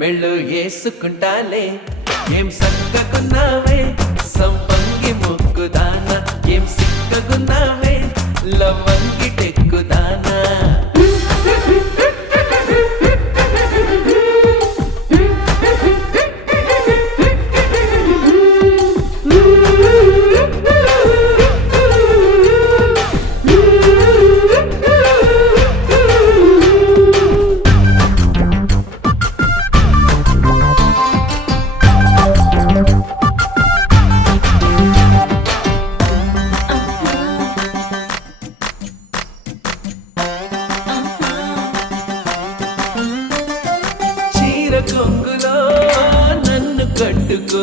మెళ్ళు ఏసుకుంటాలే ఏం సక్కగున్నావే సంపంగి ముక్కుదానా ఏం సిక్కగున్నావే లవంగి టెక్కుదానా కొంగులో నన్ను కట్టుకో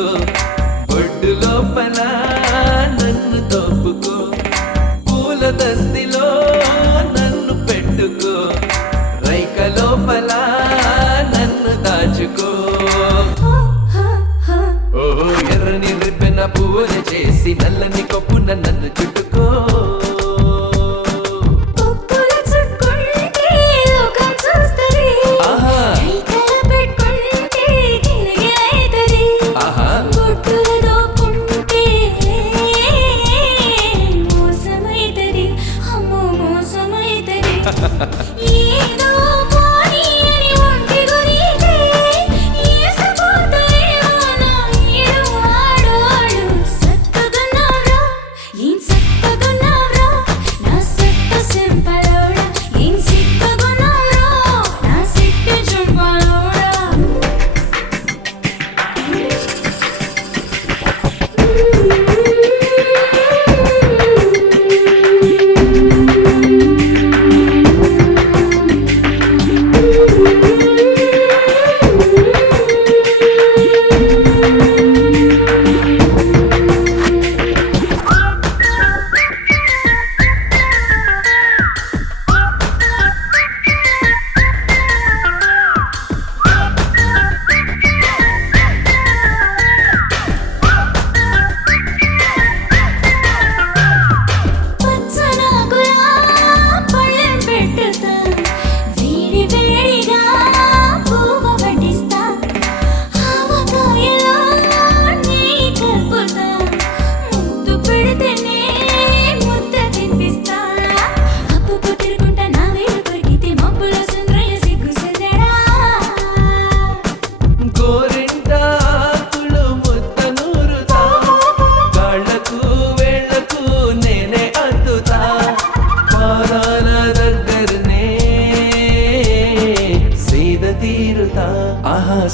బొడ్డు లోపల నన్ను తోపుకో పూల దస్తిలో నన్ను పెట్టుకో రైక లోపల నన్ను దాచుకో ఓహో ఎర్రని రిబ్బెన పువ్వులు చేసి నల్లని కప్పున నన్ను చుట్టుకో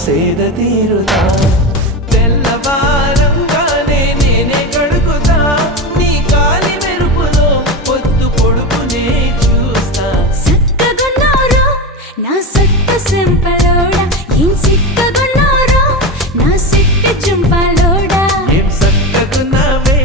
సేద తీరుతా తెల్లవారంగానే నేనే గడుకుతా నీ కాలి మెరుపులో పొద్దు పొడుపునే చూస్తా సక్కగున్నారో నా సట్ట సెంపలోడా ఏం సిక్కగున్నారో నా సిట్ట చుంపలోడా ఏం సక్కగున్నావే